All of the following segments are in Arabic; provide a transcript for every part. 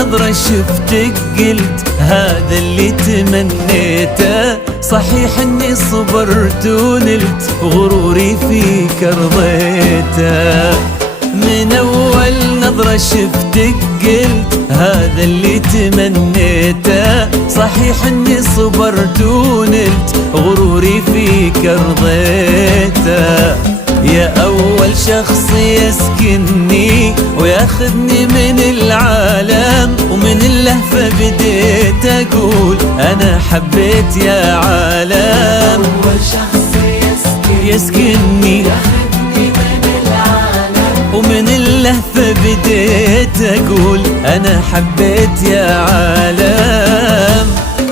نظرة شفتك قلت هذا اللي تمنيته. صحيح اني صبرت ونلت غروري فيك رضيته. من اول نظرة شفتك قلت هذا اللي تمنيته. صحيح اني صبرت ونلت غروري فيك رضيته. يا أول شخص يسكنني وياخذني من العالم، ومن اللهفة بديت أقول أنا حبيت يا عالم. أول شخص يسكنني ياخذني من العالم، ومن اللهفة بديت أقول أنا حبيت يا عالم.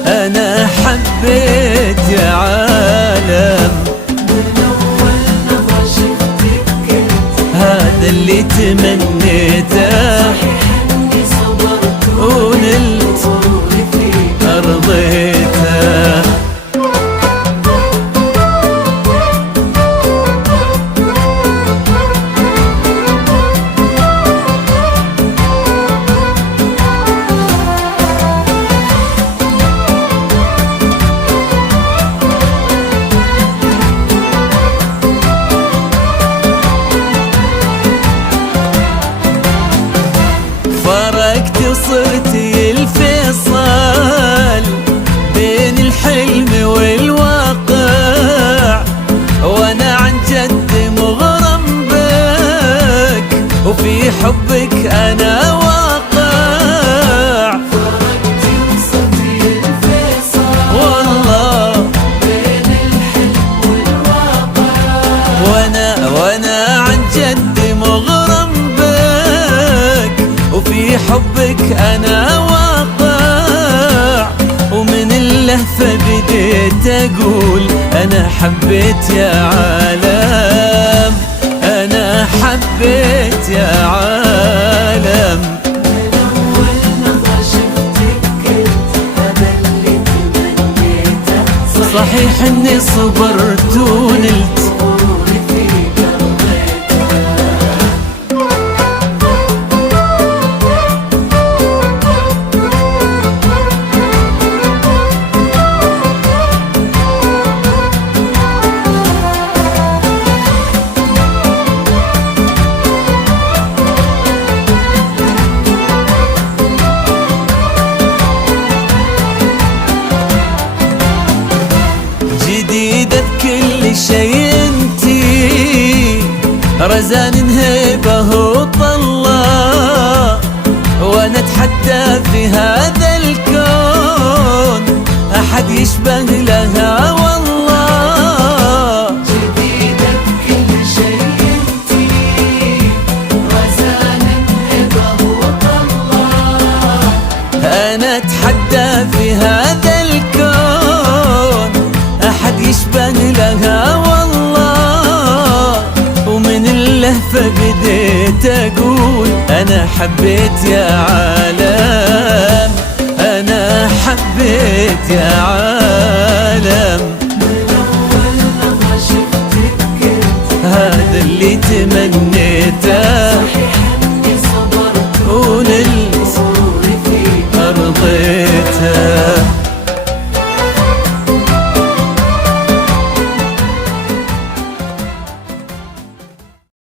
أنا حبيت يا عالم. هذا اللي تمنيته. صحيح اني صبرت ونلت غروري فيك رضيته. فرقت وصرتي الفيصل بين الحلم والواقع، وانا عن جد مغرم بك وفي حبك انا واقع. فرقت وصرتي الفيصل والله بين الحلم والواقع، وانا عن جد مغرم بك وفي حبك انا واقع. ومن اللهفة بديت اقول انا حبيت يا عالم. انا حبيت يا عالم. من أول نظرة شفتك قلت هذا اللي تمنيته. صحيح اني صبرت ونلت غروري فيك رضيته. جديدة بكل شيء انتي، رزان هيبة وطلة، وانا اتحدى في هذا الكون احد يشبه لها والله. جديدة بكل شيء انتي، رزانا هبة وطلة، انا اتحدى في هذا الكون احد يشبه لها والله. ومن اللهفة بديت اقول انا حبيت يا عالم. انا حبيت يا عالم. من أول نظرة شفتك قلت هذا اللي تمنيته. صحيح